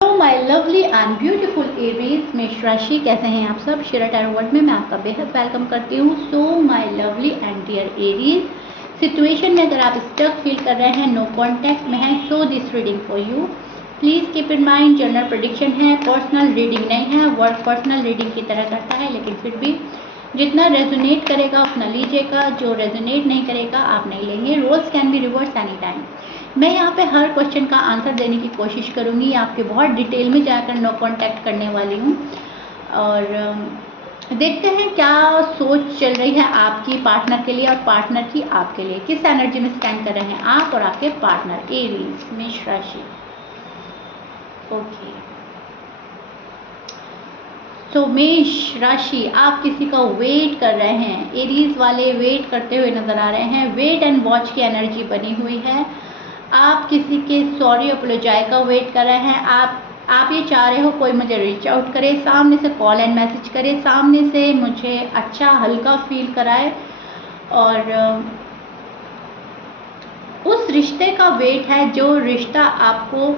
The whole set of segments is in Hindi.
My lovely and beautiful Aries मेष राशि, कैसे हैं आप सब। शिरा टैरो वर्ल्ड में मैं आपका बेहद वेलकम करती हूँ। So my lovely and dear Aries, situation में अगर आप स्टक फील कर रहे हैं, नो कॉन्टैक्ट में है, so this reading for you. Please keep in mind general prediction है, पर्सनल रीडिंग नहीं है। वर्क पर्सनल रीडिंग की तरह करता है, लेकिन फिर भी जितना रेजोनेट करेगा उतना लीजिएगा, जो रेजोनेट नहीं करेगा आप नहीं लेंगे। Roles can be reverse any time. मैं यहाँ पे हर क्वेश्चन का आंसर देने की कोशिश करूँगी, आपके बहुत डिटेल में जाकर नो कॉन्टैक्ट करने वाली हूँ। और देखते हैं क्या सोच चल रही है आपकी पार्टनर के लिए और पार्टनर की आपके लिए, किस एनर्जी में स्टैंड कर रहे हैं आप और आपके पार्टनर। एरीज मेष राशि, ओके। तो मेष राशि, आप किसी का वेट कर रहे हैं। एरीज वाले वेट करते हुए नजर आ रहे हैं। वेट एंड वॉच की एनर्जी बनी हुई है। आप किसी के सॉरी अपोलोजाइज का वेट कर रहे हैं। आप ये चाह रहे हो कोई मुझे रीच आउट करे, सामने से कॉल एंड मैसेज करे, सामने से मुझे अच्छा हल्का फील कराए, और उस रिश्ते का वेट है जो रिश्ता आपको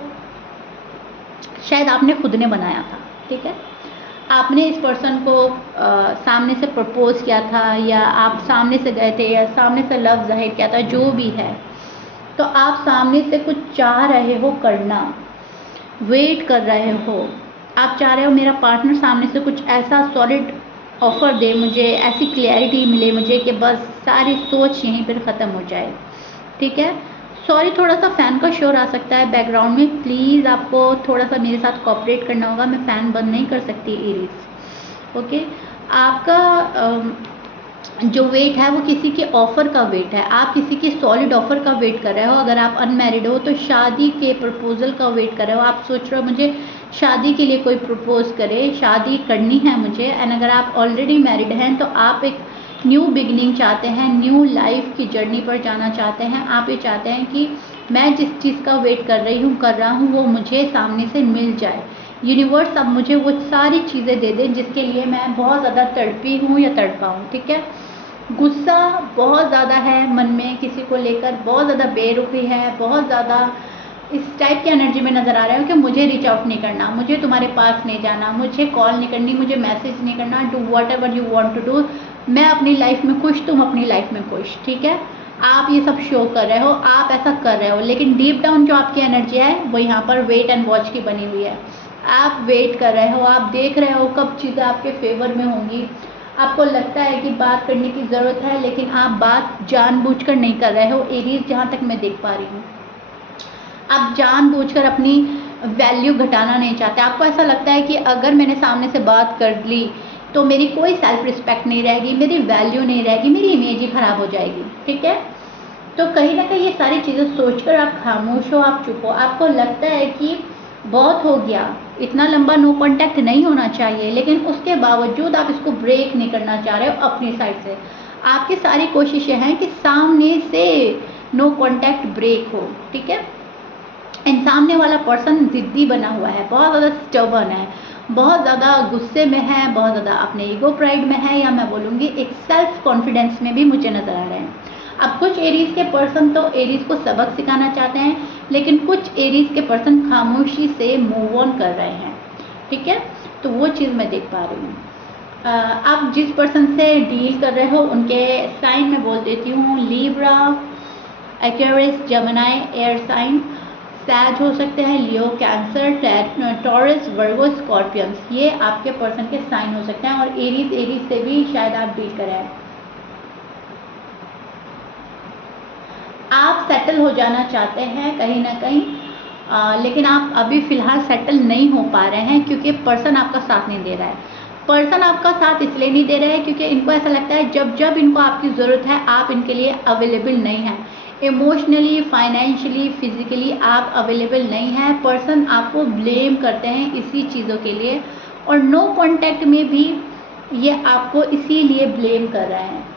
शायद आपने खुद ने बनाया था। ठीक है, आपने इस पर्सन को सामने से प्रपोज किया था, या आप सामने से गए थे, या सामने से लव जाहिर किया था, जो भी है। तो आप सामने से कुछ चाह रहे हो करना, वेट कर रहे हो। आप चाह रहे हो मेरा पार्टनर सामने से कुछ ऐसा सॉलिड ऑफर दे, मुझे ऐसी क्लैरिटी मिले मुझे कि बस सारी सोच यहीं पर ख़त्म हो जाए। ठीक है, सॉरी, थोड़ा सा फ़ैन का शोर आ सकता है बैकग्राउंड में, प्लीज़ आपको थोड़ा सा मेरे साथ कोऑपरेट करना होगा। मैं फ़ैन बंद नहीं कर सकती एरीज। ओके, आपका जो वेट है वो किसी के ऑफ़र का वेट है। आप किसी के सॉलिड ऑफ़र का वेट कर रहे हो। अगर आप अनमैरिड हो तो शादी के प्रपोजल का वेट कर रहे हो। आप सोच रहे हो मुझे शादी के लिए कोई प्रपोज करे, शादी करनी है मुझे। एंड अगर आप ऑलरेडी मैरिड हैं तो आप एक न्यू बिगनिंग चाहते हैं, न्यू लाइफ की जर्नी पर जाना चाहते हैं। आप ये चाहते हैं कि मैं जिस चीज़ का वेट कर रहा हूँ वो मुझे सामने से मिल जाए। यूनिवर्स अब मुझे वो सारी चीज़ें दे दे जिसके लिए मैं बहुत ज़्यादा तड़पी हूँ या तड़पा हूँ। ठीक है, गुस्सा बहुत ज़्यादा है मन में, किसी को लेकर बहुत ज़्यादा बेरुखी है, बहुत ज़्यादा इस टाइप की एनर्जी में नज़र आ रहा है कि मुझे रीच आउट नहीं करना, मुझे तुम्हारे पास नहीं जाना, मुझे कॉल नहीं करनी, मुझे मैसेज नहीं करना। Do whatever you want to do. मैं अपनी लाइफ में खुश, तुम अपनी लाइफ में खुश। ठीक है, आप ये सब शो कर रहे हो, आप ऐसा कर रहे हो, लेकिन डीप डाउन जो आपकी एनर्जी है वो यहाँ पर वेट एंड वॉच की बनी हुई है। आप वेट कर रहे हो, आप देख रहे हो कब चीज़ें आपके फेवर में होंगी। आपको लगता है कि बात करने की ज़रूरत है, लेकिन आप बात जानबूझकर नहीं कर रहे हो एरीज, जहाँ तक मैं देख पा रही हूँ। आप जानबूझकर अपनी वैल्यू घटाना नहीं चाहते। आपको ऐसा लगता है कि अगर मैंने सामने से बात कर ली तो मेरी कोई सेल्फ रिस्पेक्ट नहीं रहेगी, मेरी वैल्यू नहीं रहेगी, मेरी इमेज ही ख़राब हो जाएगी। ठीक है, तो कहीं ना कहीं ये सारी चीज़ें सोचकर आप खामोश हो, आप चुप हो। आपको लगता है कि बहुत हो गया, इतना लंबा नो कांटेक्ट नहीं होना चाहिए, लेकिन उसके बावजूद आप इसको ब्रेक नहीं करना चाह रहे हो अपनी साइड से। आपकी सारी कोशिशें हैं कि सामने से नो कांटेक्ट ब्रेक हो। ठीक है, एंड सामने वाला पर्सन ज़िद्दी बना हुआ है, बहुत ज़्यादा स्टबर्न है, बहुत ज़्यादा गुस्से में है, बहुत ज़्यादा अपने ईगो प्राइड में है, या मैं बोलूँगी एक सेल्फ कॉन्फिडेंस में भी मुझे नज़र आ रहे हैं। अब कुछ एरीज के पर्सन तो एरीज को सबक सिखाना चाहते हैं, लेकिन कुछ एरीज के पर्सन खामोशी से मूव ऑन कर रहे हैं। ठीक है, तो वो चीज़ मैं देख पा रही हूँ। आप जिस पर्सन से डील कर रहे हो उनके साइन में बोल देती हूँ। Libra, Aquarius, Gemini, air sign, सैज हो सकते हैं, Leo, Cancer, Taurus, Virgo, scorpions, ये आपके पर्सन के साइन हो सकते हैं। और एरीज से भी शायद आप डील करें। आप सेटल हो जाना चाहते हैं कहीं ना कहीं, लेकिन आप अभी फ़िलहाल सेटल नहीं हो पा रहे हैं क्योंकि पर्सन आपका साथ नहीं दे रहा है। पर्सन आपका साथ इसलिए नहीं दे रहा है क्योंकि इनको ऐसा लगता है जब जब इनको आपकी ज़रूरत है आप इनके लिए अवेलेबल नहीं हैं। इमोशनली, फाइनेंशियली, फिजिकली आप अवेलेबल नहीं हैं। पर्सन आपको ब्लेम करते हैं इसी चीज़ों के लिए, और नो कॉन्टैक्ट में भी ये आपको इसीलिए ब्लेम कर रहे हैं।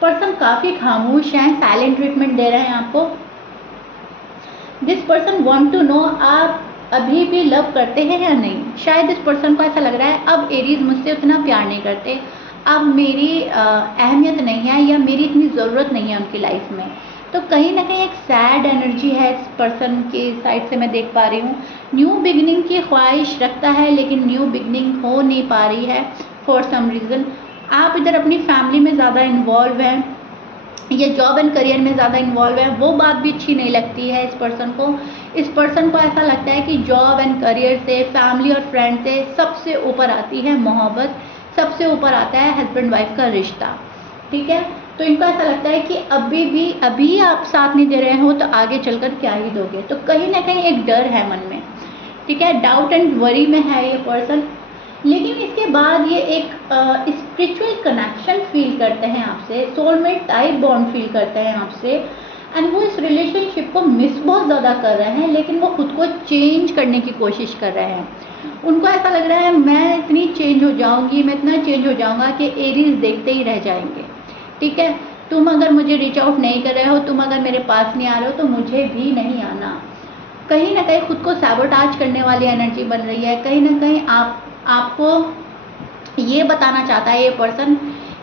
पर्सन काफ़ी खामोश हैं, साइलेंट ट्रीटमेंट दे रहे हैं आपको। This person want to know आप अभी भी लव करते हैं या नहीं। शायद इस पर्सन को ऐसा लग रहा है अब एरीज मुझसे उतना प्यार नहीं करते, अब मेरी अहमियत नहीं है, या मेरी इतनी ज़रूरत नहीं है उनकी लाइफ में। तो कहीं ना कहीं एक सैड एनर्जी है इस पर्सन की साइड से मैं देख पा रही हूँ। न्यू बिगनिंग की ख्वाहिश रखता है लेकिन न्यू बिगनिंग हो नहीं पा रही है फॉर सम रीज़न। आप इधर अपनी फैमिली में ज़्यादा इन्वॉल्व हैं या जॉब एंड करियर में ज़्यादा इन्वॉल्व है, वो बात भी अच्छी नहीं लगती है इस पर्सन को। इस पर्सन को ऐसा लगता है कि जॉब एंड करियर से, फैमिली और फ्रेंड से सबसे ऊपर आती है मोहब्बत, सबसे ऊपर आता है हस्बैंड वाइफ का रिश्ता। ठीक है, तो इनको ऐसा लगता है कि अभी आप साथ नहीं दे रहे हो तो आगे चलकर क्या ही दोगे। तो कहीं ना कहीं एक डर है मन में, ठीक है, डाउट एंड वरी में है ये पर्सन। लेकिन इसके बाद ये एक स्पिरिचुअल कनेक्शन फील करते हैं आपसे, सोलमेट टाइप बॉन्ड फील करते हैं आपसे, एंड वो इस रिलेशनशिप को मिस बहुत ज़्यादा कर रहे हैं, लेकिन वो खुद को चेंज करने की कोशिश कर रहे हैं। उनको ऐसा लग रहा है मैं इतनी चेंज हो जाऊंगी, मैं इतना चेंज हो जाऊंगा कि एरीज देखते ही रह जाएंगे। ठीक है, तुम अगर मुझे रीच आउट नहीं कर रहे हो, तुम अगर मेरे पास नहीं आ रहे हो तो मुझे भी नहीं आना। कहीं ना कहीं खुद को सैबोटाज करने वाली एनर्जी बन रही है। कहीं ना कहीं आपको ये बताना चाहता है ये पर्सन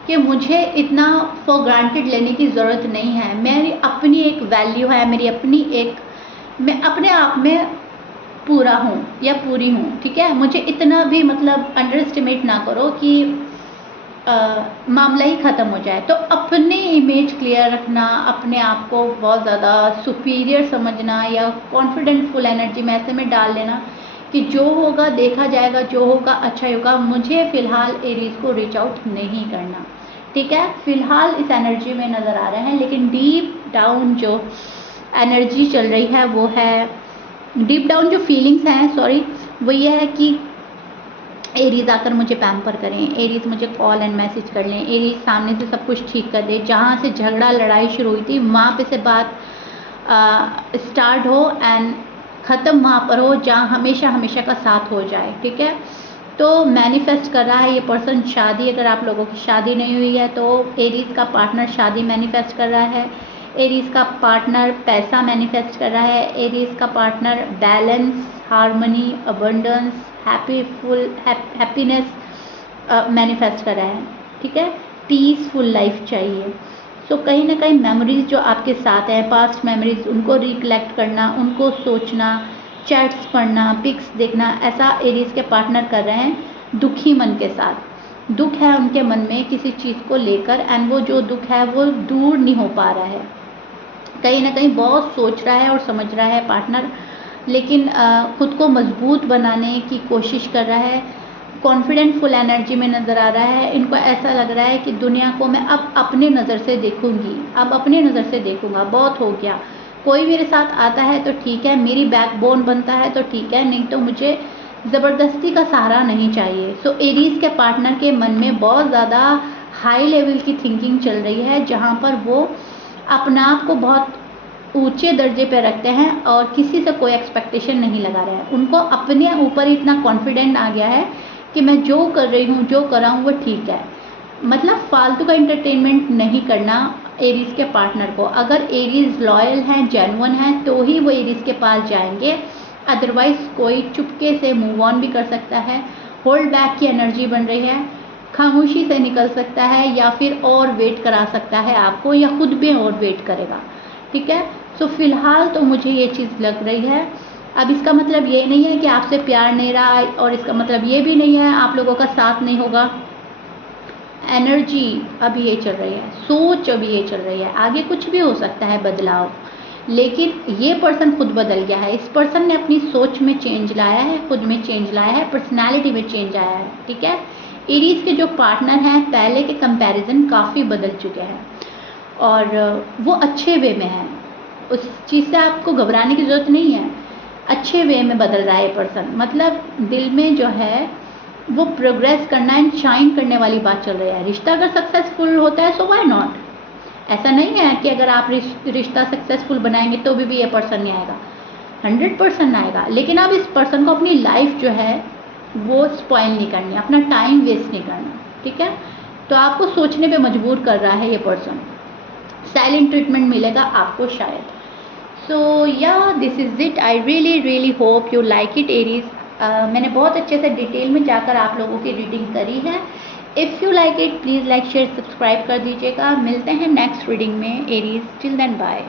कि मुझे इतना फॉर ग्रांटेड लेने की ज़रूरत नहीं है, मेरी अपनी एक वैल्यू है, मेरी अपनी एक, मैं अपने आप में पूरा हूँ या पूरी हूँ। ठीक है, मुझे इतना भी मतलब अंडर एस्टिमेट ना करो कि मामला ही ख़त्म हो जाए। तो अपनी इमेज क्लियर रखना, अपने आप को बहुत ज़्यादा सुपीरियर समझना या कॉन्फिडेंट फुल एनर्जी में ऐसे में डाल लेना कि जो होगा देखा जाएगा, जो होगा अच्छा ही होगा, मुझे फ़िलहाल एरीज को रीच आउट नहीं करना। ठीक है, फ़िलहाल इस एनर्जी में नज़र आ रहे हैं, लेकिन डीप डाउन जो एनर्जी चल रही है वो है, डीप डाउन जो फीलिंग्स हैं सॉरी, वो ये है कि एरीज आकर मुझे पैम्पर करें, एरीज मुझे कॉल एंड मैसेज कर लें, एरीज सामने से सब कुछ ठीक कर दे, जहाँ से झगड़ा लड़ाई शुरू हुई थी वहाँ पे से बात स्टार्ट हो एंड ख़त्म वहाँ पर हो जहाँ हमेशा हमेशा का साथ हो जाए। ठीक है, तो मैनिफेस्ट कर रहा है ये पर्सन शादी। अगर आप लोगों की शादी नहीं हुई है तो एरीज का पार्टनर शादी मैनिफेस्ट कर रहा है, एरीज का पार्टनर पैसा मैनिफेस्ट कर रहा है, एरीज का partner balance, harmony, abundance, happiness manifest कर रहा है। ठीक है, पीसफुल लाइफ चाहिए। सो कहीं ना कहीं मेमोरीज जो आपके साथ हैं, पास्ट मेमोरीज, उनको रिकलेक्ट करना, उनको सोचना, चैट्स पढ़ना, पिक्स देखना, ऐसा एरीज के पार्टनर कर रहे हैं दुखी मन के साथ। दुख है उनके मन में किसी चीज़ को लेकर एंड वो जो दुख है वो दूर नहीं हो पा रहा है। कहीं ना कहीं बहुत सोच रहा है और समझ रहा है पार्टनर, लेकिन खुद को मजबूत बनाने की कोशिश कर रहा है, कॉन्फिडेंट फुल एनर्जी में नज़र आ रहा है। इनको ऐसा लग रहा है कि दुनिया को मैं अब अपने नज़र से देखूंगी, अब अपने नज़र से देखूंगा, बहुत हो गया, कोई मेरे साथ आता है तो ठीक है, मेरी बैकबोन बनता है तो ठीक है, नहीं तो मुझे ज़बरदस्ती का सहारा नहीं चाहिए। सो एरीज के पार्टनर के मन में बहुत ज़्यादा हाई लेवल की थिंकिंग चल रही है, जहाँ पर वो अपना आप को बहुत ऊंचे दर्जे पे रखते हैं और किसी से कोई एक्सपेक्टेशन नहीं लगा रहे हैं। उनको अपने ऊपर इतना कॉन्फिडेंट आ गया है कि मैं जो कर रही हूँ, जो कर रहा हूँ वो ठीक है। मतलब फालतू का इंटरटेनमेंट नहीं करना एरीज के पार्टनर को। अगर एरीज लॉयल हैं, जेन्युइन हैं, तो ही वो एरीज के पास जाएंगे, अदरवाइज कोई चुपके से मूव ऑन भी कर सकता है। होल्ड बैक की एनर्जी बन रही है, खामोशी से निकल सकता है या फिर और वेट करा सकता है आपको, या खुद भी और वेट करेगा। ठीक है, सो फिलहाल तो मुझे ये चीज़ लग रही है। अब इसका मतलब ये नहीं है कि आपसे प्यार नहीं रहा, और इसका मतलब ये भी नहीं है आप लोगों का साथ नहीं होगा। एनर्जी अभी ये चल रही है, सोच अभी ये चल रही है, आगे कुछ भी हो सकता है बदलाव, लेकिन ये पर्सन खुद बदल गया है। इस पर्सन ने अपनी सोच में चेंज लाया है, खुद में चेंज लाया है, पर्सनैलिटी में चेंज आया है। ठीक है, एरीज के जो पार्टनर हैं पहले के कंपैरिजन काफ़ी बदल चुके हैं और वो अच्छे वे में है, उस चीज़ से आपको घबराने की ज़रूरत नहीं है। अच्छे वे में बदल रहा है पर्सन, मतलब दिल में जो है वो प्रोग्रेस करना एंड शाइन करने वाली बात चल रही है। रिश्ता अगर सक्सेसफुल होता है सो व्हाई नॉट। ऐसा नहीं है कि अगर आप रिश्ता सक्सेसफुल बनाएंगे तो भी ये पर्सन नहीं आएगा, 100% आएगा। लेकिन अब इस पर्सन को अपनी लाइफ जो है वो स्पॉइल नहीं करनी, अपना टाइम वेस्ट नहीं करना। ठीक है, तो आपको सोचने पे मजबूर कर रहा है ये पर्सन। साइलेंट ट्रीटमेंट मिलेगा आपको शायद। सो या this is it. I really hope you like it Aries. मैंने बहुत अच्छे से डिटेल में जाकर आप लोगों की रीडिंग करी है। If you like it please like share subscribe कर दीजिएगा। मिलते हैं नेक्स्ट रीडिंग में एरीज। Till then bye.